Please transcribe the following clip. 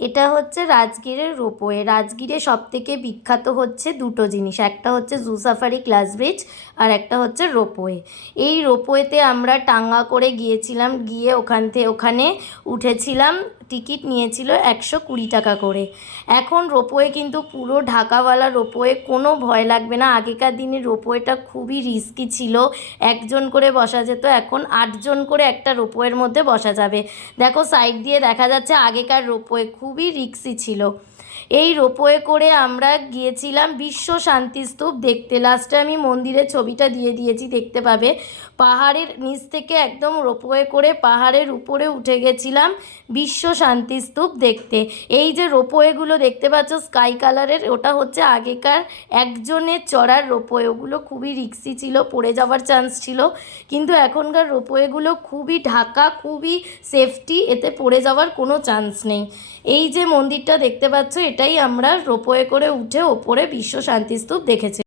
এটা হচ্ছে রাজগীরের রোপওয়ে। রাজগীরে সবথেকে বিখ্যাত হচ্ছে দুটো জিনিস, একটা হচ্ছে জু সাফারি ক্লাস ব্রিজ আর একটা হচ্ছে রোপওয়ে। এই রোপওয়েতে আমরা টাঙ্গা করে গিয়েছিলাম, গিয়ে ওখানে উঠেছিলাম। টিকিট নিয়েছিল 120 টাকা করে। এখন রোপওয়ে কিন্তু পুরো ঢাকাওয়ালা রোপওয়ে, কোনো ভয় লাগবে না। আগেকার দিনে রোপওয়েটা খুবই রিস্কি ছিল, একজন করে বসা যেত, এখন 8জন করে একটা রোপওয়ের মধ্যে বসা যাবে। দেখো সাইড দিয়ে দেখা যাচ্ছে আগেকার রোপওয়ে খুবই রিক্সি ছিল। এই রোপওয়ে করে আমরা গিয়েছিলাম বিশ্ব শান্তি স্তূপ দেখতে। লাস্টে আমি মন্দিরের ছবিটা দিয়ে দিয়েছি, দেখতে পাবে। পাহাড়ের নিচ থেকে একদম রোপওয়ে করে পাহাড়ের উপরে উঠে গেছিলাম বিশ্ব শান্তি স্তূপ দেখতে। এই যে রোপওয়েগুলো দেখতে পাচ্ছ স্কাই কালারের, ওটা হচ্ছে আগেকার একজনের চড়ার রোপওয়ে। ওগুলো খুবই রিক্সি ছিল, পড়ে যাওয়ার চান্স ছিল, কিন্তু এখনকার রোপওয়েগুলো খুবই ঢাকা, খুবই সেফটি, এতে পড়ে যাওয়ার কোনো চান্স নেই। এই যে মন্দিরটা দেখতে পাচ্ছ, এটাই আমরা রোপওয়ে করে উঠে ওপরে বিশ্ব শান্তি স্তূপ দেখেছি।